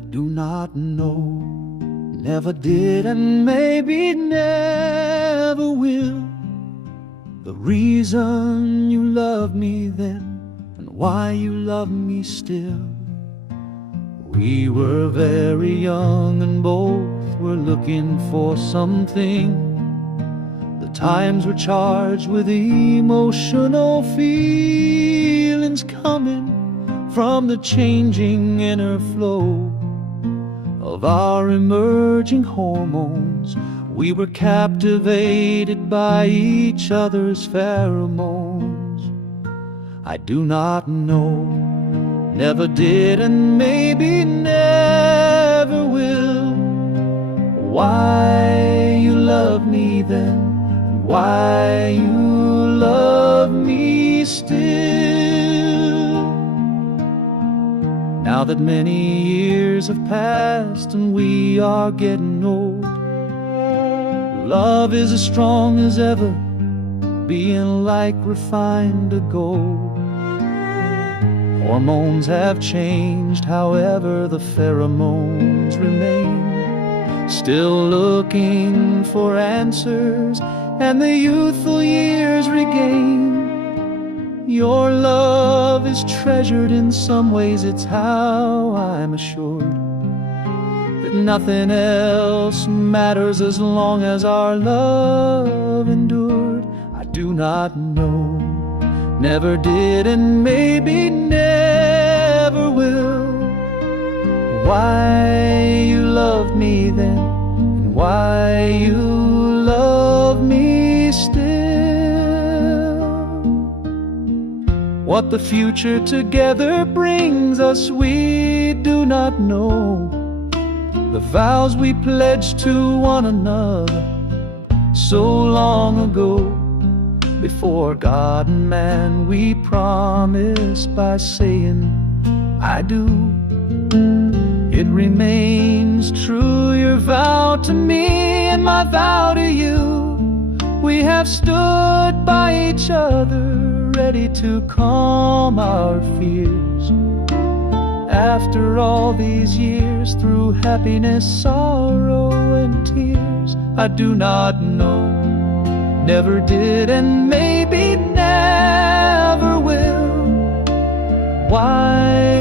I do not know, never did and maybe never will, the reason you loved me then and why you love me still. We were very young and both were looking for something. The times were charged with emotional feelings coming from the changing inner flow of our emerging hormones. We were captivated by each other's pheromones. I do not know, never did and maybe never will, why you loved me then and why you love me still. Now that many years have passed and we are getting old, love is as strong as ever, being like refined gold. Hormones have changed, however the pheromones remain, still looking for answers and the youthful years regain. Your love is treasured in some ways, it's how I'm assured that nothing else matters as long as our love endured. I do not know, never did and maybe never will, why you loved me then and why you love me still. What the future together brings us we do not know. The vows we pledged to one another so long ago, before God and man we promised by saying I do. It remains true, your vow to me and my vow to you. We have stood by each other, ready to calm our fears. After all these years, through happiness, sorrow and tears, I do not know, never did and maybe never will, why